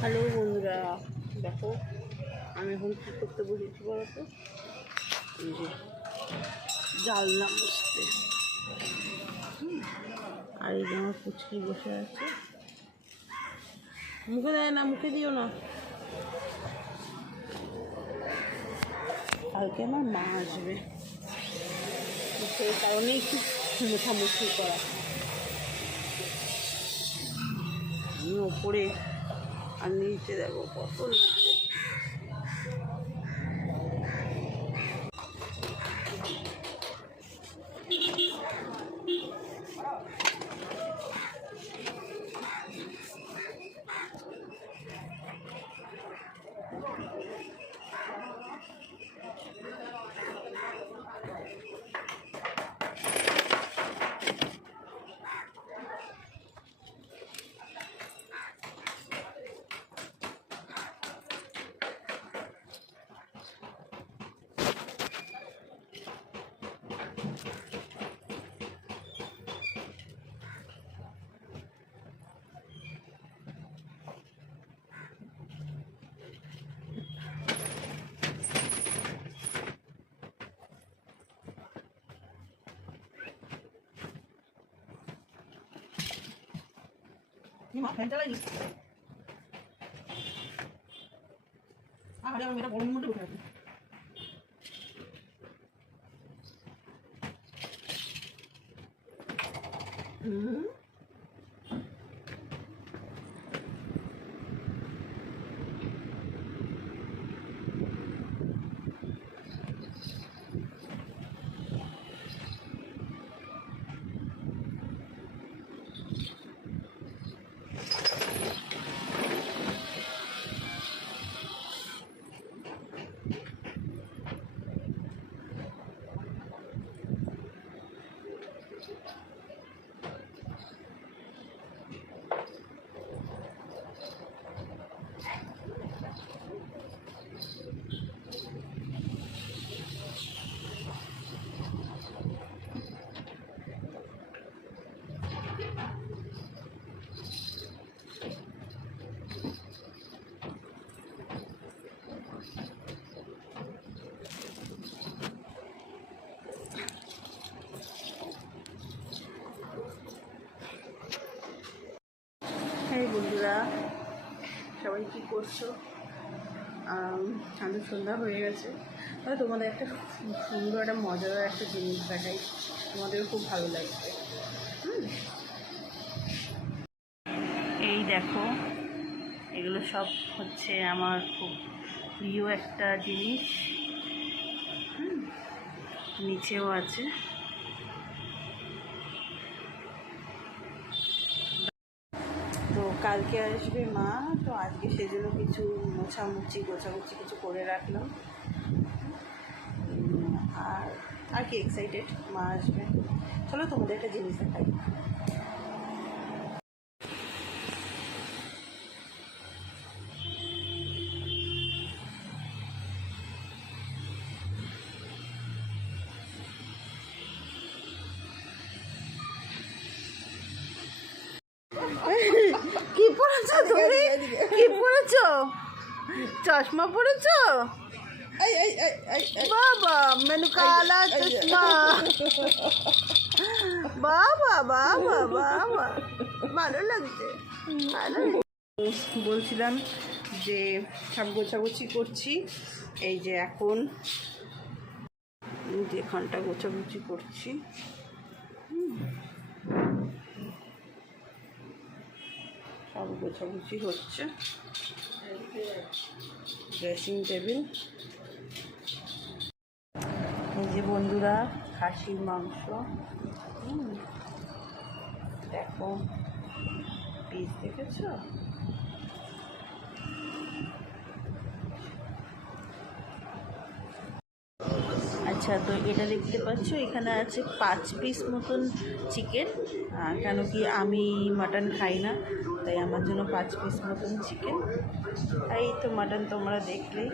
Hello বন্ধুরা, দেখো, আমি এখন কী করতে বসেছি বলতো? এই যে বসতে। আর এই যে আমার পুচকি বসে আছে। মুখে দেয় না, মুখে দিও না। কালকে আমার মা আসবে। সেই কারণে একটু মোছামুছি করা। আমি ওপরে আর নিচে দেখো কত নিচে মা ফ্যান চালাই দিস আরে আমার মেয়েটা গরম মধ্যে উঠে আছে হুম হ্যাঁ বন্ধুরা, সবাই কী করছ? আমাদের সন্ধ্যা হয়ে গেছে। তাহলে তোমাদের একটা সুন্দর একটা মজাদার একটা জিনিস দেখাই। তোমাদের খুব ভালো লাগবে। এই দেখো, এগুলো সব হচ্ছে আমার খুব প্রিয় একটা জিনিস। নিচেও আছে। কালকে আসবে মা, তো আজকে সেজন্য কিছু মোছামুছি গোছাগুছি কিছু করে রাখলাম। আর আর কি এক্সাইটেড মা আসবে। চলো তোমাদের একটা জিনিস দেখাই। চশমা পড়েছ বাবা মেনু কালা চশমা। বাবা বাবা বাবা। ভালো লাগছে ভালো বলছিলাম যে সব গোছাগুছি করছি এই যে এখন যে এখানটা গোছাগুছি করছি। সব গোছাগুছি হচ্ছে। Dressing table. এই যে বন্ধুরা খাসির মাংস। দেখো পিস দেখেছ? আচ্ছা তো এটা দেখতে পাচ্ছ, এখানে আছে পাঁচ পিস মতন চিকেন কেন কি আমি মাটন খাই না, তাই আমার জন্য পাঁচ পিস মতন চিকেন এই তো মাটন তোমরা দেখলে।